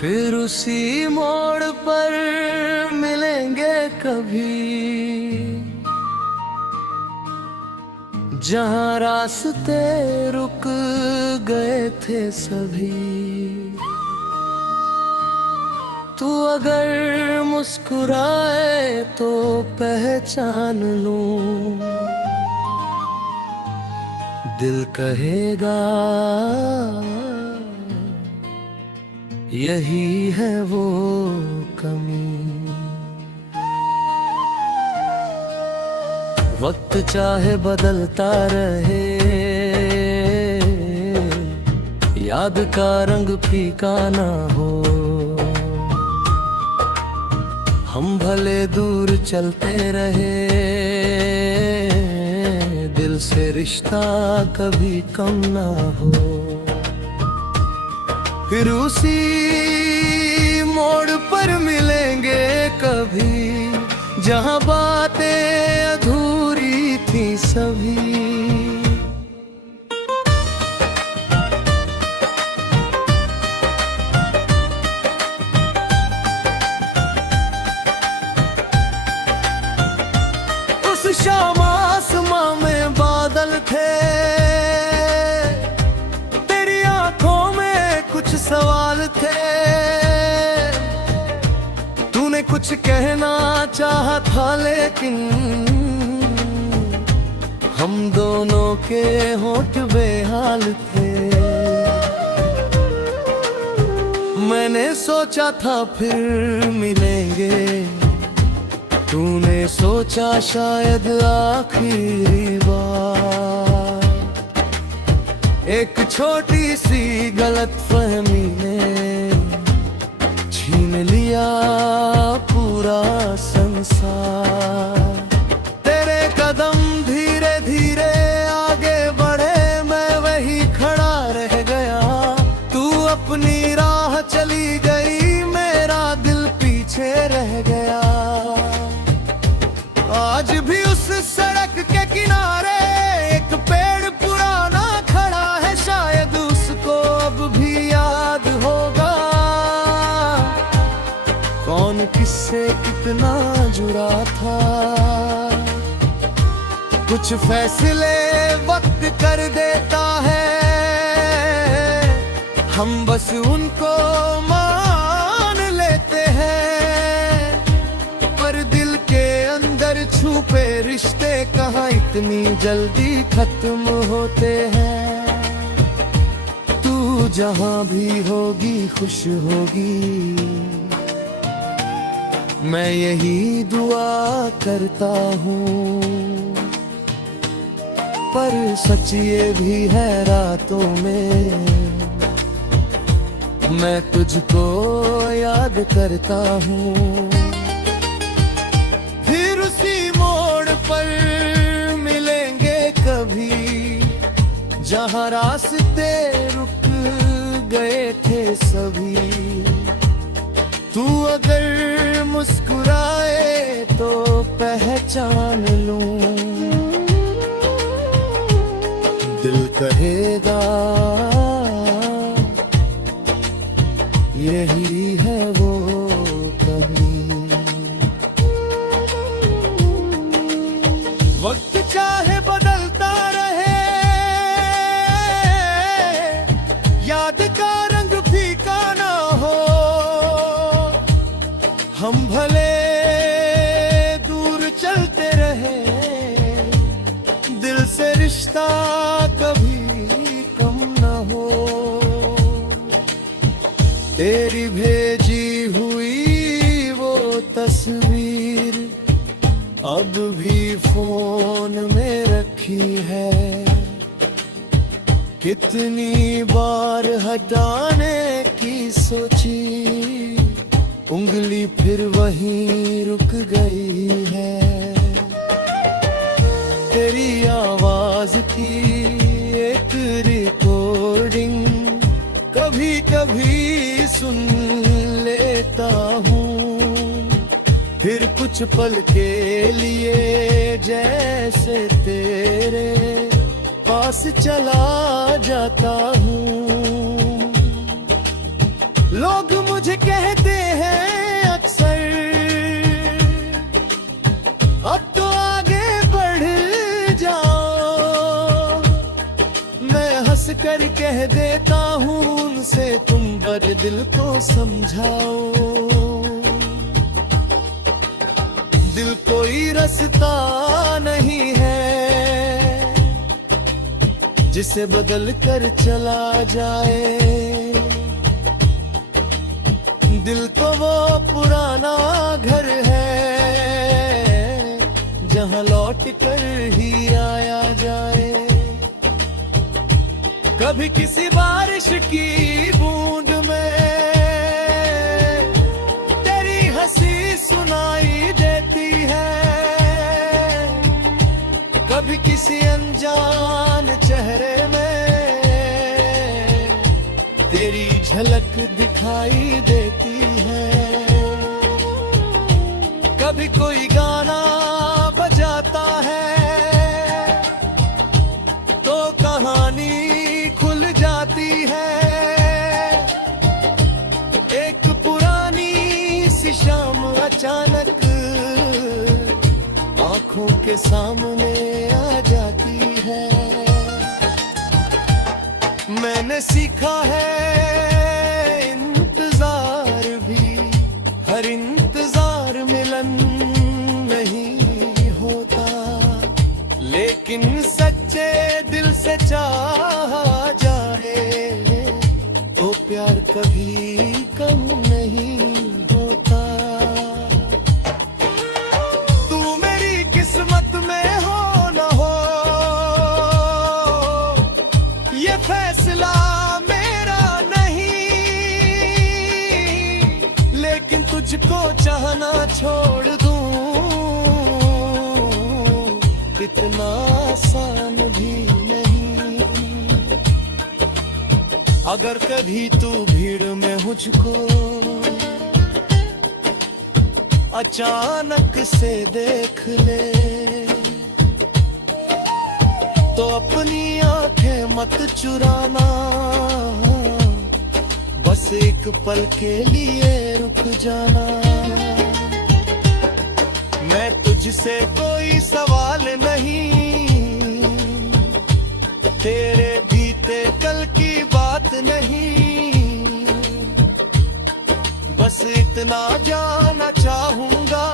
फिर उसी मोड़ पर मिलेंगे कभी, जहां रास्ते रुक गए थे सभी। तू अगर मुस्कुराए तो पहचान लूं, दिल कहेगा यही है वो कमी। वक्त चाहे बदलता रहे, याद का रंग फीका ना हो। हम भले दूर चलते रहे, दिल से रिश्ता कभी कम ना हो। फिर उसी मोड़ पर मिलेंगे कभी, जहां बातें अधूरी थी सभी। उस शाम आसमां में बादल थे, तेरी आंखों में कुछ सवाल थे। तूने कुछ कहना चाहा था लेकिन हम दोनों के होंठ बेहाल थे। मैंने सोचा था फिर मिलेंगे, तूने सोचा शायद आखिरी बार। एक छोटी सी गलतफहमी ने छीन लिया पूरा संसार। तेरे कदम धीरे धीरे आगे बढ़े, मैं वही खड़ा रह गया। तू अपनी राह चली गई, मेरा दिल पीछे रह गया। आज भी उस सड़क के किनारे एक पेड़ पुराना खड़ा है, शायद उसको अब भी याद होगा कौन किससे कितना जुड़ा था। कुछ फैसले वक्त कर देता है, हम बस उनको मान लेते हैं। पर दिल के अंदर छुपे रिश्ते कहाँ इतनी जल्दी खत्म होते हैं। तू जहाँ भी होगी खुश होगी, मैं यही दुआ करता हूँ। पर सच ये भी है रातों में मैं तुझको याद करता हूँ। फिर उसी मोड़ पर मिलेंगे कभी, जहाँ रास्ते रुक गए थे सभी। तू अगर मुस्कुराए तो पहचान लूं, दिल कहेगा यही है वो कमी। वक्त चाहे बदलता रहे, याद का रंग फीका ना हो। हम भले दूर चलते रहे, दिल से रिश्ता कभी कम न हो। तेरी भेजी हुई वो तस्वीर अब भी फोन में रखी है। कितनी बार हटाने की सोची, उंगली फिर वहीं रुक गई है। तेरी आवाज की एक रिकॉर्डिंग कभी कभी सुन लेता हूँ। फिर कुछ पल के लिए जैसे तेरे पास चला जाता हूँ। लोग मुझे कहते हैं अक्सर, अब तो आगे बढ़ जाओ। मैं हंस कर कह देता हूँ उनसे, तुम पर दिल को समझाओ। दिल कोई रास्ता नहीं है जिसे बदल कर चला जाए। दिल तो वो पुराना घर है जहां लौट कर ही आया जाए। कभी किसी बारिश की बूंद में तेरी हंसी सुनाई देती है, कभी किसी अनजान चेहरे में तेरी झलक दिखाई देती है। कभी कोई गाना बजाता है तो कहानी खुल जाती है। एक पुरानी सी शाम अचानक आंखों के सामने आ जाती है। मैंने सीखा है इंतजार भी, हर इंतजार मिलन नहीं होता। लेकिन सच्चे दिल से चाहा जाए तो प्यार कभी कम नहीं होता। तू मेरी किस्मत में हो न हो, ये फैसला मेरा नहीं। लेकिन तुझको चाहना छोड़ दूं इतना आसान भी नहीं। अगर कभी तू भीड़ में मुझको अचानक से देख ले तो अपनी आंखें मत चुराना, बस एक पल के लिए रुक जाना। मैं तुझसे कोई सवाल नहीं, तेरे बीते कल की बात नहीं, बस इतना जानना चाहूंगा।